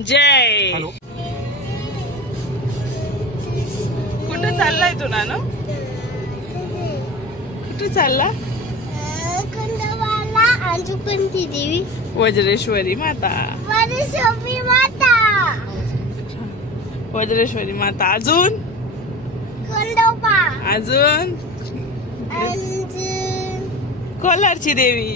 जय. कुठे चाललाय तू नानू? कुठे चालला? देवी वज्रेश्वरी माता. वज्रेश्वरी माता. अजून अजून कोलारची देवी.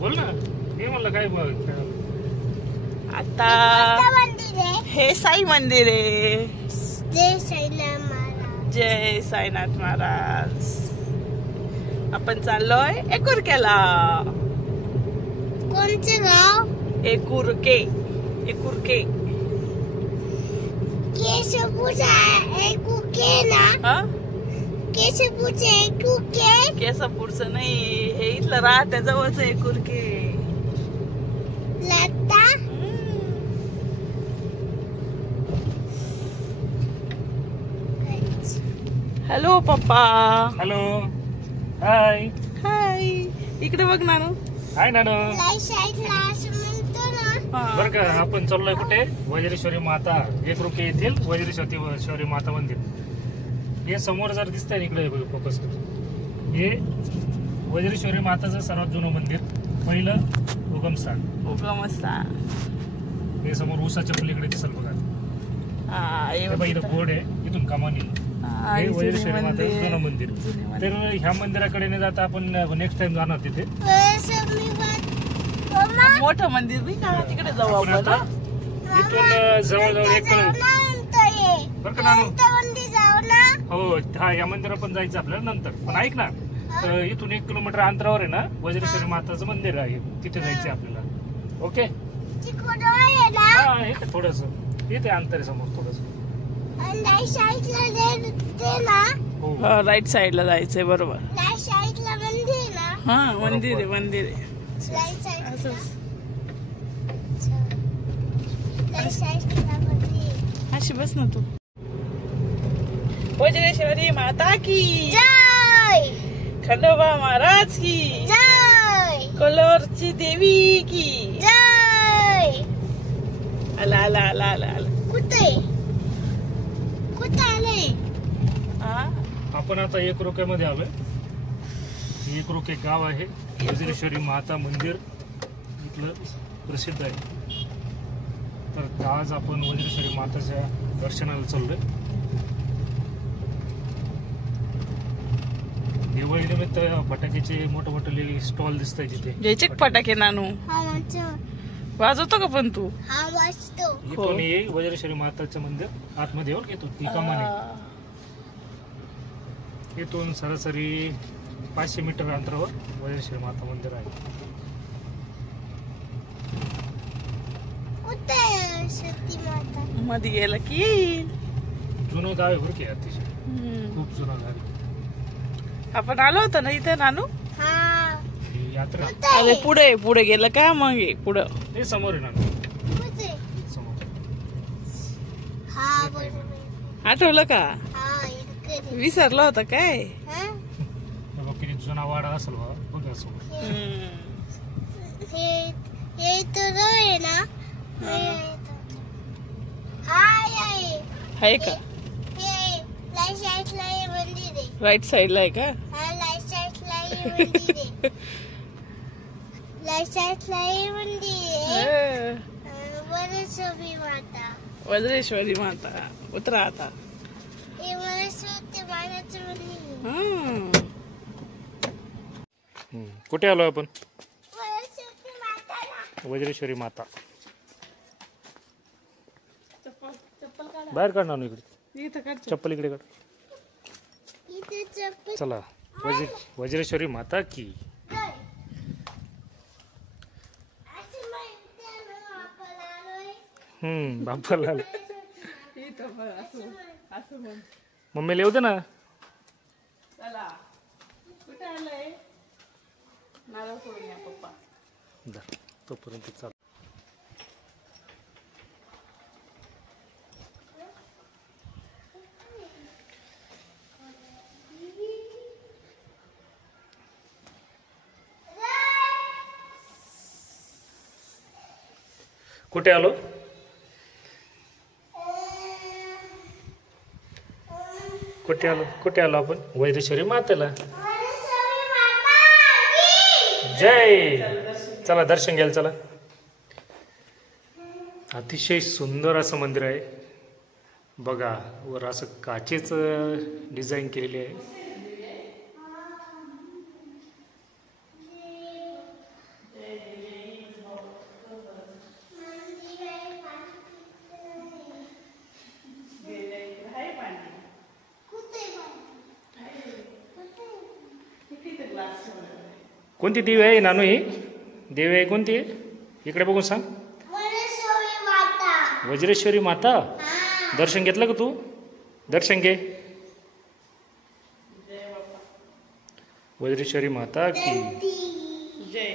बोल ना. हे म्हणलं काय आता हे साई मंदिर आहे. जय साईनाथ महाराज. आपण चाललोय एकुरक्याला. कोणचे गाव? एकुरके. एकुरके. केशवपूजा एकुरके ना? हा, केशवपूजा एकुरके. केशवपूरचं नाही, हे इथलं राहत्या जवळच एकुरके. लता हॅलो पप्पा. हॅलो. हाय. हाय. इकडे बघ नानू. हाय नानू. बर का, आपण चाललोय कुठे? वज्रेश्वरी माता एकरुके येथील वज्रेश्वरी माता मंदिर. हे समोर जर दिसतंय इकडे फोकस, हे वज्रेश्वरी माताचं सर्वात जुनं मंदिर, पहिलं उगमस्थान. हे समोर उसाच्या पलीकडे दिसल बघा. इथं बोर्ड आहे, इथून कमानी. हे वज्रेश्वरी माताचं जुनं मंदिर. तर ह्या मंदिराकडे न जाता आपण नेक्स्ट टाइम जाणार तिथे. मोठं मंदिर नाही का, तिकडे जाऊ आपण. इथून जवळजवळ 1 किलोमीटर. बरं का नानू? हो, हा या मंदिरात पण जायचं आपल्याला नंतर. पण ऐक ना, इथून 1 किलोमीटर अंतरावर आहे ना वज्रेश्वरी माताचं मंदिर आहे, तिथे जायचंय आपल्याला. ओके. हा, हे थोडस इथे अंतर आहे समोर थोडस. राईट साइडला जायचंय. बरोबर. हा, मंदिर आहे. मंदिर आहे. अशी बस ना तू. वज्रेश्वरी माता की जय. खंडोबा महाराज की जय. कोलारची देवी की जय. आला आला आला आला आला. कुठे आले? आपण आता एकरुक्यामध्ये आलोय. एकरुके गाव आहे. वज्रेश्वरी माता मंदिर इथलं प्रसिद्ध आहे. तर आज आपण वज्रेश्वरी माताच्या दर्शनाला चाललोय. दिवाळी निमित्त फटाक्याचे मोठे मोठे स्टॉल दिसत आहे तिथे. घ्यायचे फटाके नानू? वाजवतो का पण तू? इथून ये वज्रेश्वरी माताचं मंदिर आतमध्ये घेतो ती कमाने. इथून सरासरी 500 मीटर अंतरावर वज्रेश्वरी माता मंदिर आहे. मध्ये गेला की येईल. जुनं गाव आहे बरं की, अतिशय खूप जुनं गाव आहे. आपण आलो होतो ना इथे नानू? यात्रा. अरे पुढे पुढे गेलं का मग? पुढं हे समोर आहे ना. समोर. आठवलं का? विसरलं होतं काय? किती जुना वाडा असेल बघा समोर. आहे का? राईट साइडला आहे का? वज्रेश्वरी माता. उतरा आता. कुठे आलो आपण? वज्रेश्वरी माता. बाहेर काढ ना इकडे. चप्पल इकडे काढ. चला. वज्रेश्वरी माता की. बाप्पाला आले. मम्मीला येऊ दे ना. तोपर्यंत चाल. कुठे आलो? कुठे आलो आपण? वैदेश्वरी मातेला. जय. चला दर्शन घ्यायला चला. अतिशय सुंदर असं मंदिर आहे बघा. वर असं काचेच डिझाईन केलेले आहे. कोणती देवी आहे नानू? ही देवी आहे कोणती आहे? इकडे बघून सांग. वज्रेश्वरी माता. दर्शन घेतलं का तू? दर्शन घे. वज्रेश्वरी माता की जय.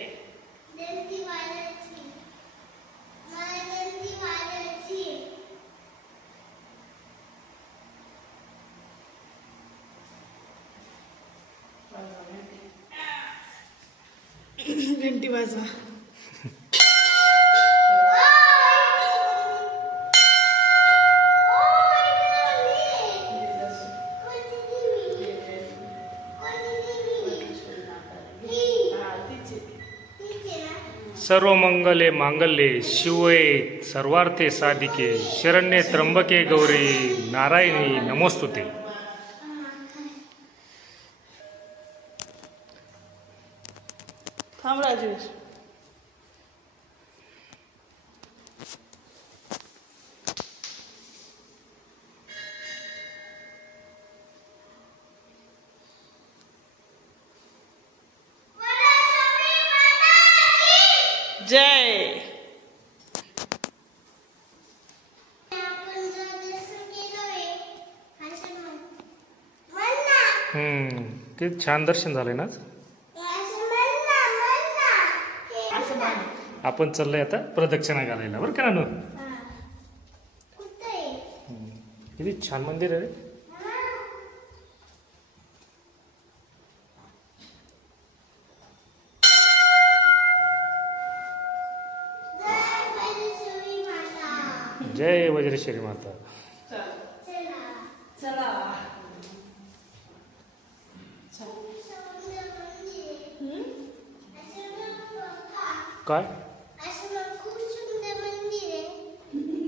घंटी वाजवा. सर्व मंगले मांगल्ये शिवे सर्वार्थे साधिके शरण्ये त्र्यंबके गौरी नारायणी नमोस्तुते. थांब राजेश. जय. किती छान दर्शन झालंय ना. आपण चाललोय आता प्रदक्षिणा घालायला बरं का नानू. किती छान मंदिर आहे. जय वज्रेश्वरी माता. काय?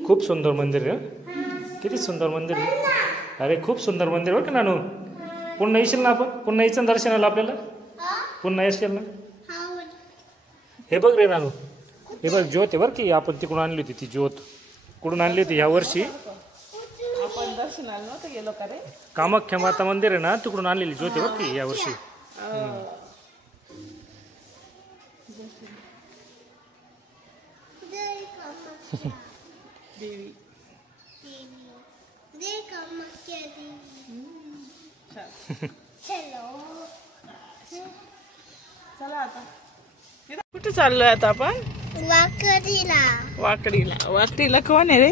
खूप सुंदर मंदिर आहे. किती सुंदर मंदिर आहे. अरे खूप सुंदर मंदिर बरं का नानू. पुन्हा येशील ना आपण? पुन्हा यायचं दर्शनाला आपल्याला? पुन्हा येशील ना? हे बघ रे नानू. हे बघ ज्योत आहे बरं की. आपण तिकडून आणली होती ती ज्योत. कुठून आणली होती? ह्या वर्षी आपण दर्शनाला नव्हतं गेलो का रे? कामाख्या माता मंदिर आहे ना, तिकडून आणलेली ज्योत आहे बरं की या वर्षी. देवी. चला आता. कुठे चाललोय आता आपण? वाकडीला. वाकडीला. वाकडीला कोण आहे रे?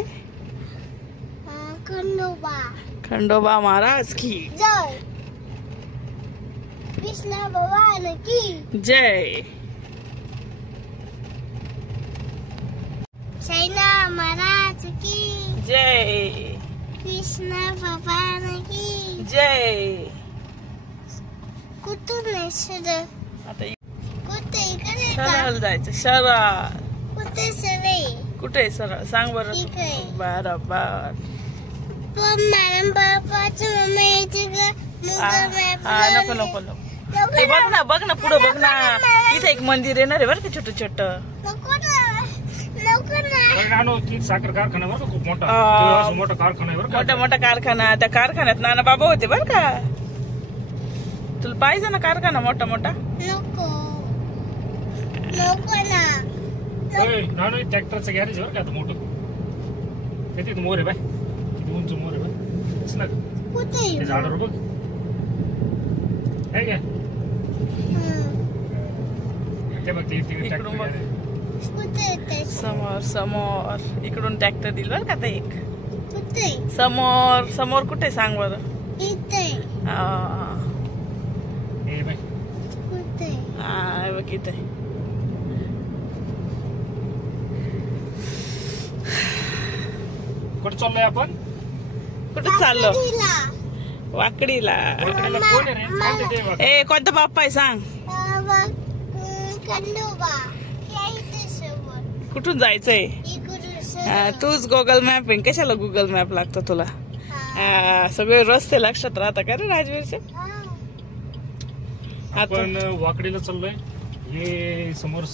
खंडोबा. खंडोबा महाराज की जय. कृष्ण भगवान की जय. शैना महाराज की जय. कृष्ण भगवान की जय. कुठून आहे सर? आता कुठे इकडे शहराला जायचं. शहरात कुठे सरे? कुठे आहे सरळ सांग बरं. इकडे. बरोबर. पण मॅडम बापाचं मम्मी यायचं हा नको नको नको. ते बघ ना पुढं बघ ना. इथे एक मंदिर येणार आहे बरं का छोट छोट. साखर कारखाना बरं का. खूप मोठा मोठा कारखाना आहे बरं का. मोठा कारखाना. त्या कारखान्यात नाना बाबा होते बरं का. तुला पाहिजे ना कारखाना मोठा मोठा? नको नको ना. नानू ट्रॅक्टरचं गॅरेज बरं का आता मोठं. तिथे मोर आहे बाय. किती उंच मोर आहे बाय. कुठे झाडावर बघ. आहे का? ते बघ इकडून बघ. कुठे समोर समोर इकडून ट्रॅक्टर दिल बरं का आता एक. कुठे समोर समोर कुठे सांग बरं. इथे. कुठे? बघ इथे. कुठं चाललोय आपण? कुठे चाललो? वाकडीला. वाकडीला कोण आहे रे? कोणते देव आहे? ए कोणता बाप्पा आहे सांग? कुठून जायचंय? तूच गुगल मॅप आहे. कशाला गुगल मॅप लागतो तुला? सगळे रस्ते लक्षात राहता का रे राजवीरचे? आपण वाकडीला चाललोय. हे समोर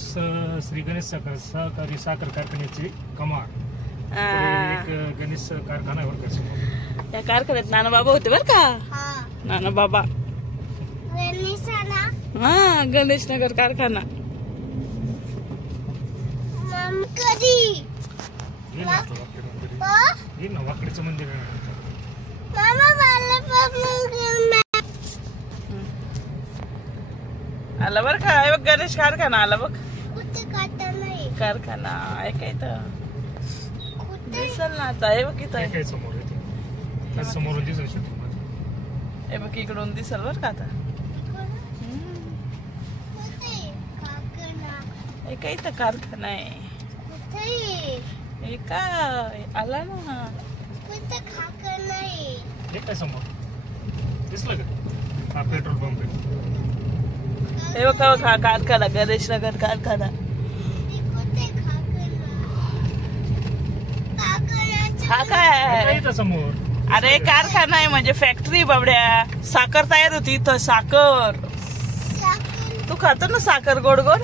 श्री गणेश सहकारी साखर कारखान्याची कमाल. एक गणेश कारखाना आहे बरं का समोर. या कारखान्यात नाना बाबा होते बर का? नाना बाबा. हा गणेश नगर कारखाना. हे ना वाकडीचं मंदिर आहे. आला बर का? बघ गणेश कारखाना आला बघ. कारखाना आहे काय तर दिसल ना आता. हे बघ इथं काय समोर आहे. समोरून दिसत हे बघ इकडून दिसल बर का आता. हे काय इथं कारखाना आहे. हे काय आला ना. हे काय समोर दिसलं का? हा पेट्रोल पंप आहे. हे बघा कारखाना गणेश नगर कारखाना. हा काय समोर? अरे कारखाना आहे म्हणजे फॅक्टरी बाबड्या. साखर तयार होती इथं. साखर तू खातो ना साखर गोड गोड.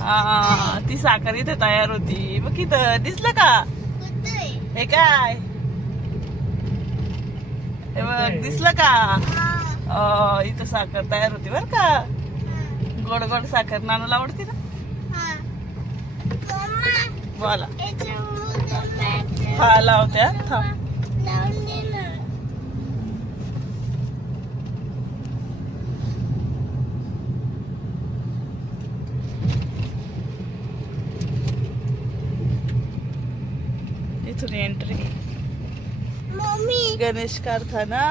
हा ती साखर इथे तयार होती. बघ इथं दिसलं का? हे काय हे बघ दिसलं का? इथं साखर तयार होती बर का. गोड गोड साखर नानाला आवडते ना. बोला हा लावत्या थांब. इथून एंट्री गणेश कारखाना.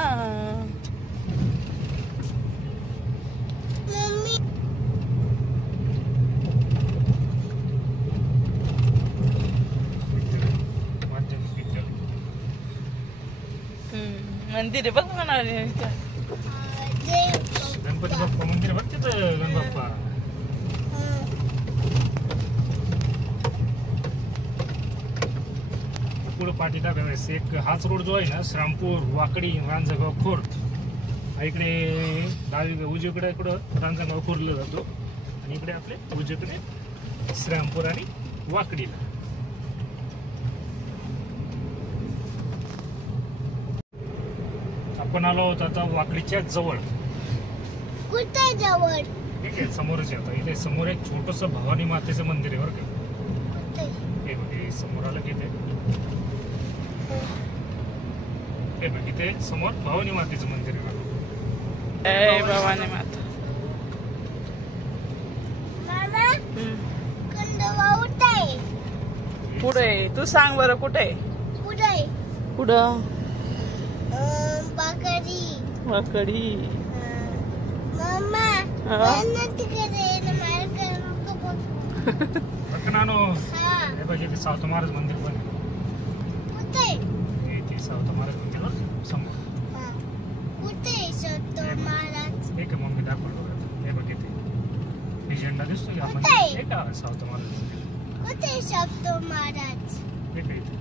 मंदिर आहे बघ म्हणा. गणपती बाप्पा मंदिर बघ तिथं. गणबाप्पा पुढं पाठी दाखवायचं. एक हाच रोड जो आहे ना श्रामपूर वाकडी रांजणगाव खोर्द. इकडे डावी उजवीकडे इकडं रांजणगाव खोरला जातो आणि इकडे आपले उजवीकडे श्रामपूर आणि वाकडीला. आपण आलो होतो आता वाकडीच्या जवळ. कुठे जवळ? ठीक आहे समोरच आता. इथे समोर एक छोटस भवानी मातेचं मंदिर आहे बरं का. हे बघ हे समोर आलं की हे बघ इथे समोर भवानी मातेचं मंदिर आहे. भवानी माता पुढे. तू सांग बरं कुठे? पुढं वाकडी. हे बघ इथे सावत महाराज मंदिर पण. इथे सावत महाराज मंदिर समोर. एक मम्मी दाखवलं. हे बघ इथे झेंडा दिसतो की आपण. हे का सावत महाराज मंदिर. हे काय इथे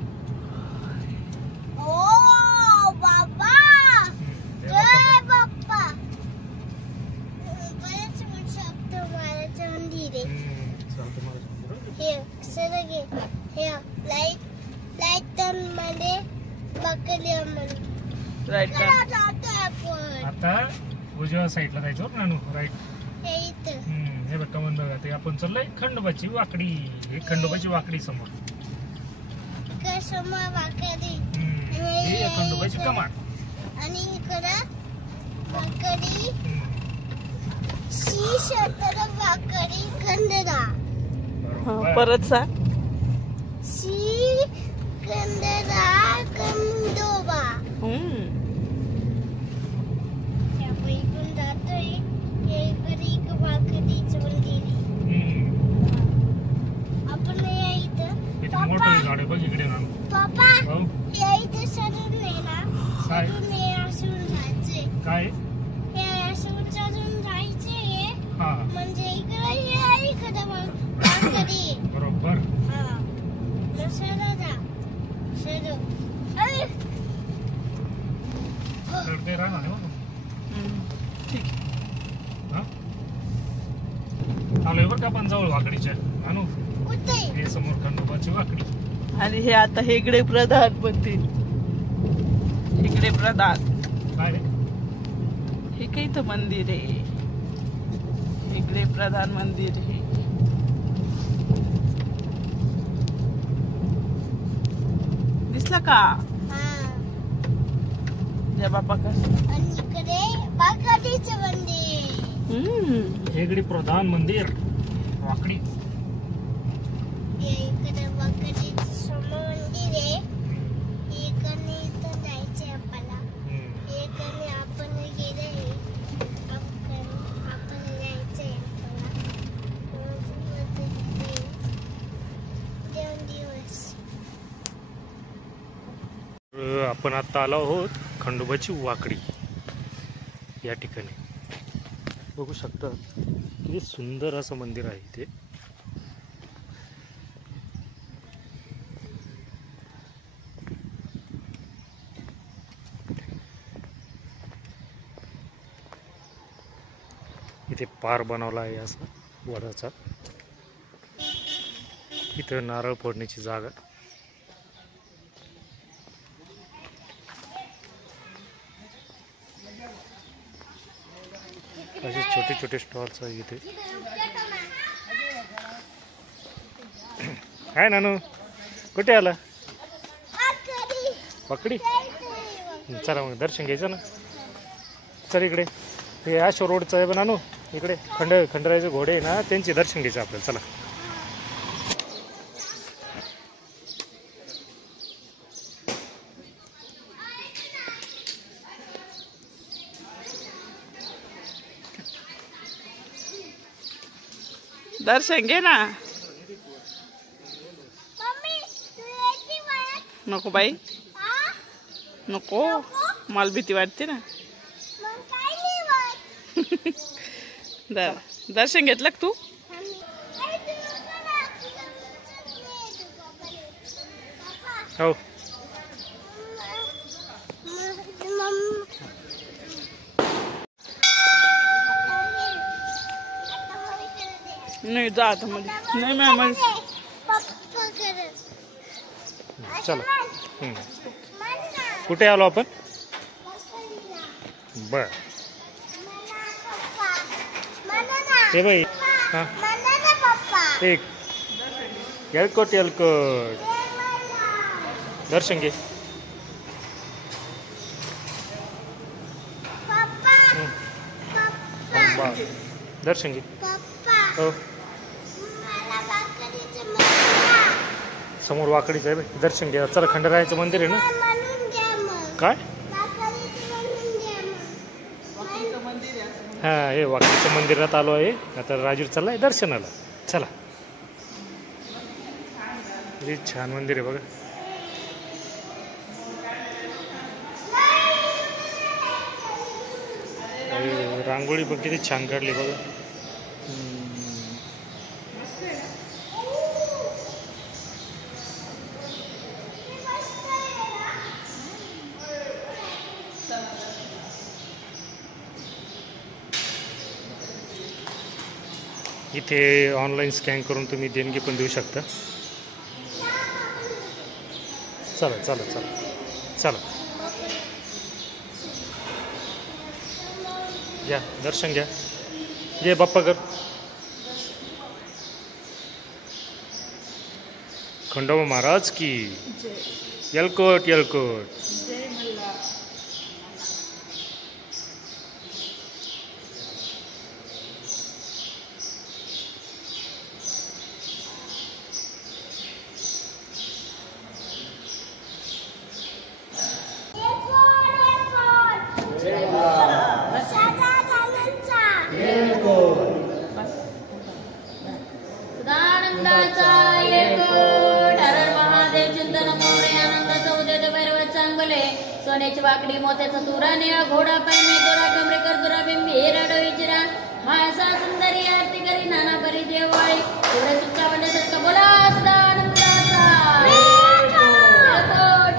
आता उजव्या साईडला जायचो नानू. राईट. हे बघ कमन बघा. ते आपण चाललोय खंडोबाची वाकडी. हे खंडोबाची वाकडी समोर. हे खंडोबाची कमान. आणि इकडं वाकडी वाकडी खंडोबा. परत सांग. खंडोबा. मोठं झाड आहे बघ इकडे नानू. पप्पा हो या इथे सरून आहे ना, काय सरून हे असून जायचे, काय हे असून चढून जायचे. हा म्हणजे इकडे हे इकडे वाकडी. बरोबर. हा मग सरळ जा, सरळ. अरे ते राहणार आहे बघ. ठीक हा आलोय बरं का आपण जवळ वाकडीच्या नानू. कुठे हे समोर खंडोबाची वाकडी. आणि हे आता हेगडे प्रधान बनतील. हेगडे प्रधान काय रे हे काही तर मंदिर आहे. हेगडे प्रधान मंदिर आहे. दिसलं का हा. जय बापा का. आणि इकडे वाकडीचं मंदिर. हेगडी प्रधान मंदिर वाकडी. हे इकडे वाकडीचं समोर मंदिर आहे. इकडे इथं जायचंय आपल्याला. इकडे आपण गेले, आपण जायचंय आपल्याला. 2 दिवस. आपण आता आलो आहोत खंडोबाची वाकडी या ठिकाणी. बघू शकता किती सुंदर असं मंदिर आहे इथे. इथे पार बनवला आहे असा वडाचा. इथं नारळ फोडण्याची जागा. असे छोटे छोटे स्टॉल्स आहे इथे. काय नानू कुठे आला. वाकडी. चला मग दर्शन घ्यायचं ना. चल इकडे हे अशो रोडचं आहे नानू. इकडे खंडरायाचे घोडे आहे ना, त्यांचे दर्शन घ्यायचं आपल्याला. चला दर्शन घे ना. मम्मी तू यायची मला. नको बाई हा नको. मला भीती वाटते ना. मग काय नाही वाट. दर्शन घेतलं का तू. हो नाही जा आता मध्ये. नाही मॅम चला. कुठे आलो आपण. बर हे बाई. हा एक येलकोट येलकोट. दर्शन घे. दर्शन घे. हो समोर वाकडीचं आहे बाई. दर्शन घ्या. चला खंडरायाचं मंदिर आहे ना. काय हा हे वाकडीच्या मंदिरात आलो आहे आता. राजूर चाललाय दर्शनाला. चला किती छान मंदिर आहे बघा. रांगोळी पण किती छान काढली बघा. इथे ऑनलाईन स्कॅन करून तुम्ही देणगी पण देऊ शकता. चला चला चला चला घ्या दर्शन घ्या. जय बाप्पा कर. खंडोबा महाराज की. येलकोट येलकोट. सदानंदाचा येलकोट. हर हर महादेव. सोन्याची वाकडी मोत्याचा तुरा निळा घोडा पाय मी दोरा कमरेकर दुरा बिंबी हेरा डोईचिरा माळसा सुंदरी आरती करी नाना बरी देवाळी पुढे सुट्टा म्हणण्यासारखं बोला सदानंदाचा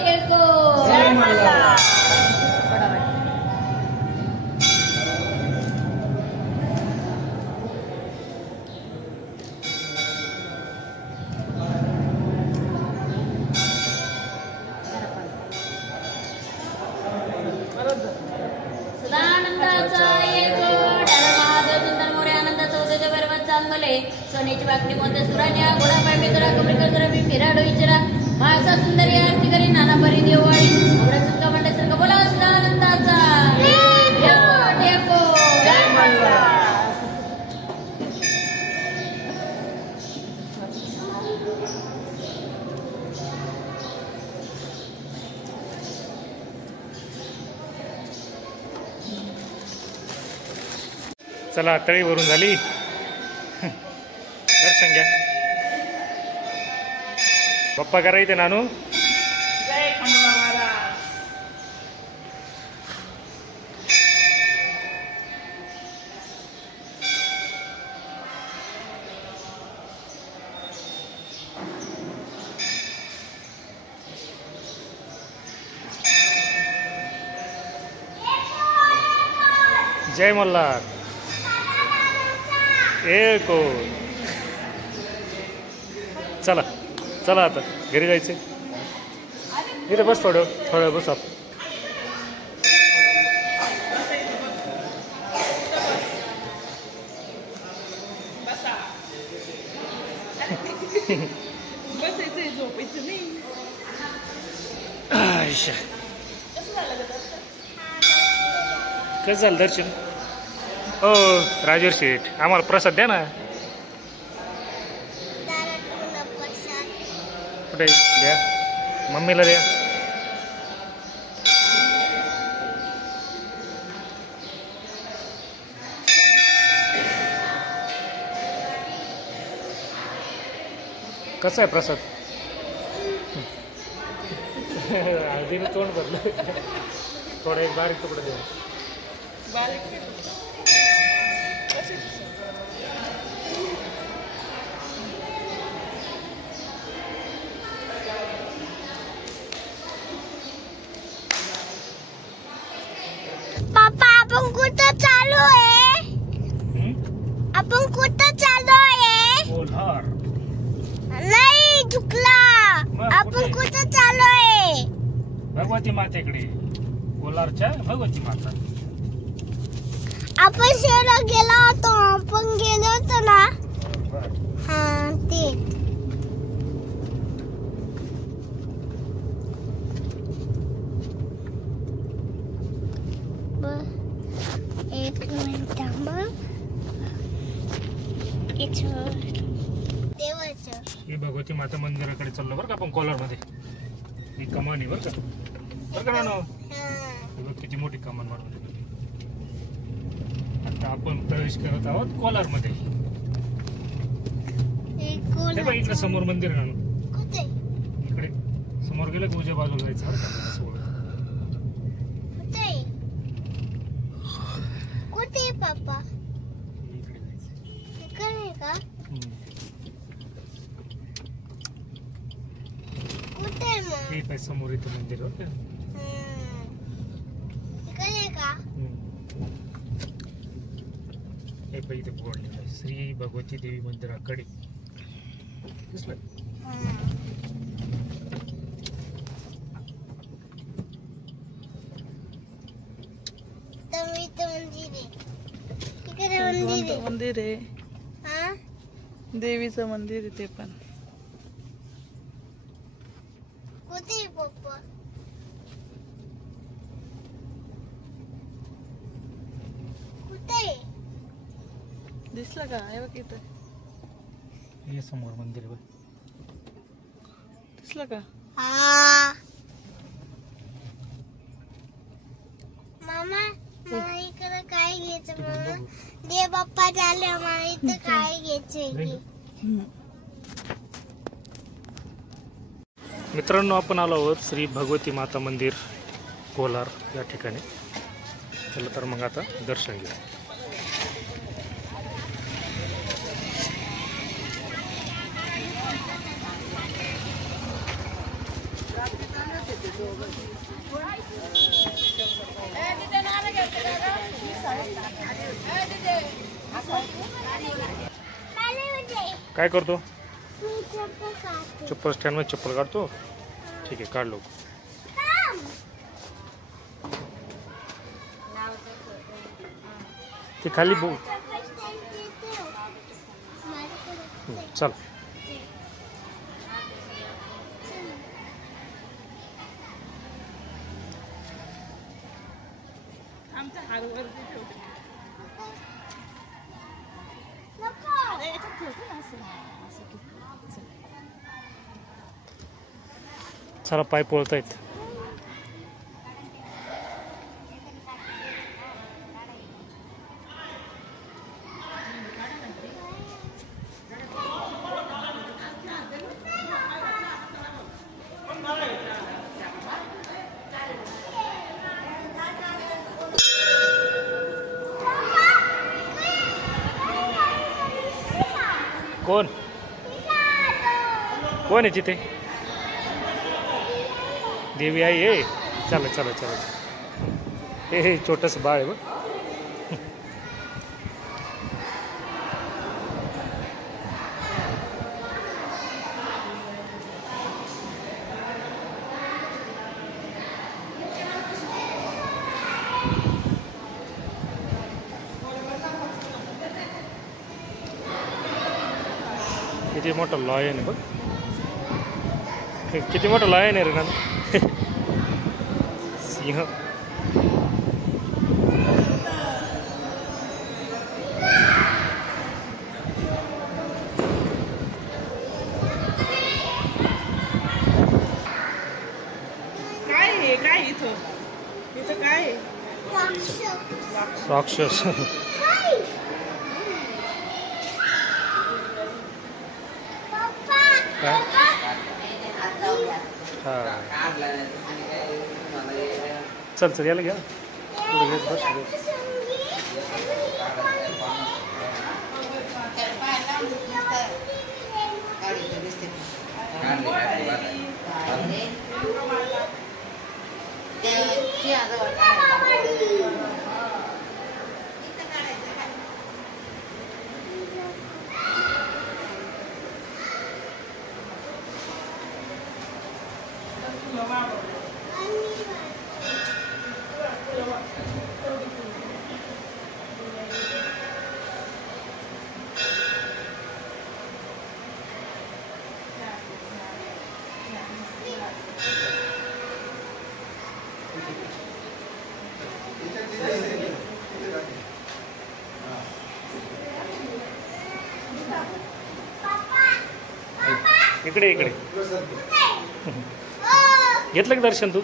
टेको जय मल्हार. सोन्याची वाकडी मोत्या सुराण्या घोडा पाय बेदरा कमरेकर दुरा बिंबी हेरा डोईचिरा माळसा सुंदरी आरती करी नाना बरी देवाळी पुढे सुट्टा म्हणण्यासारखं बोला सदानंदाचा टेको जय मल्हार. चला तळी भरून झाली. दर्शन घ्या. पप्पा करा इथे नानू. जय खंडोबा महाराज. जय मल्हार. एको. चला चला आता घरी जायचे. इथे बस थोडं बस आप. बसायचंय झोपायचं नाही. कसं झालं दर्शन. हो राजेश शेठ आम्हाला प्रसाद द्या ना. कुठे द्या मम्मीला द्या. कसं आहे प्रसाद. हळदीने तोंड भरलं. थोडा एक बारीक तुकडा द्या. पप्पा आपण कुठं चालू आहे. आपण कुठं चालू आहे. कोल्हार. नाही चुकला. आपण कुठं चालू आहे. भगवती मातेकडे. कोल्हारच्या भगवती माता. आपण शेरा गेला होतो. आपण गेलो होतो ना. हा ते एक मिनिट देवाचं. हे भगवती माता मंदिराकडे चाललो बरं का आपण कोल्हारमध्ये. ही कमान आहे बरं का नानो. किती मोठी कमान वाढवली. आता आपण प्रवेश करत आहोत कोल्हारमध्ये. इकडे समोर मंदिर आहे नानो. इकडे समोर गेलं की उजव्या बाजूला जायचं बरं का. कुठे पप्पा. इकडे जायचं. इकडे का. कुठे मग. हे काय समोर इथं मंदिर बरं का. इकडे का. हे पण इथे बोर्ड लिहिलंय श्री भगवती देवी मंदिराकडे. दिसलं. मंदिर आहे. देवीचं मंदिर आहे ते पण. कुठे पप्पा. कुठे दिसलं का. आहे बघ इथं. हे समोर मंदिर आहे बघ. दिसलं का. मामा मला इकडे काय घ्यायचं. मामा दे बाप्पा झाले. मला इथं काय घ्यायचंय. मित्रांनो आपण आलो आहोत श्री भगवती माता मंदिर कोलार या ठिकाणी. चला तर मग आता दर्शन घेऊ. काय करतो? चप्पल स्टँड मध्ये चप्पल काढतो. ठीक आहे, काढ लो. ते खाली बघ. चल. चला, पाय पळतायत. कोण कोण आहे तिथे? देवी आई आहे. चला चला चला. हे छोटंसं बाळ आहे बघ. किती मोठं लॉयन आहे बघ. किती मोठं लॉयन आहे रे ना. सिंह. काय इथं काय आहे? राक्षस. चल चल, याला घ्या. इकडे इकडे. घेतलं का दर्शन तू?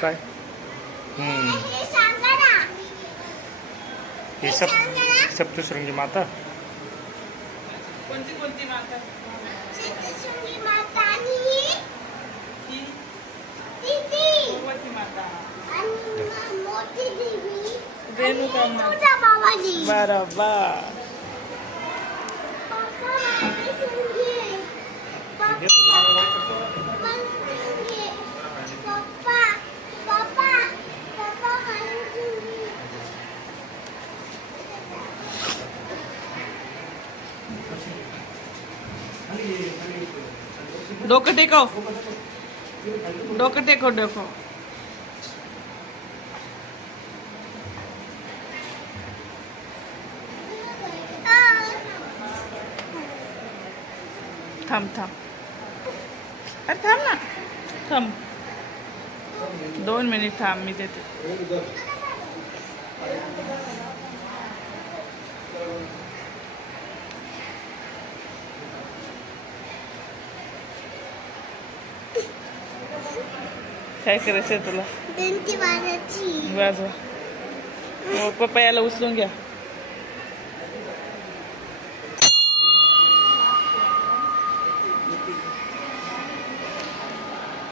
काय? हे सप्तशृंगी माता. कोणती कोणती माता? सप्तशृंगी माता आणि भगवती माता आणि मोठी देवी रेणुका माता. बाबाजी. बरोबर. डोकं टेकव. डोकं टेकव. डोकं थांब थांब. अरे थांब ना. थांब 2 मिनिट थांब, मी देते. काय करायचंय तुला? घंटी वाजवायची. वाजवा. पप्पा याला उचलून घ्या.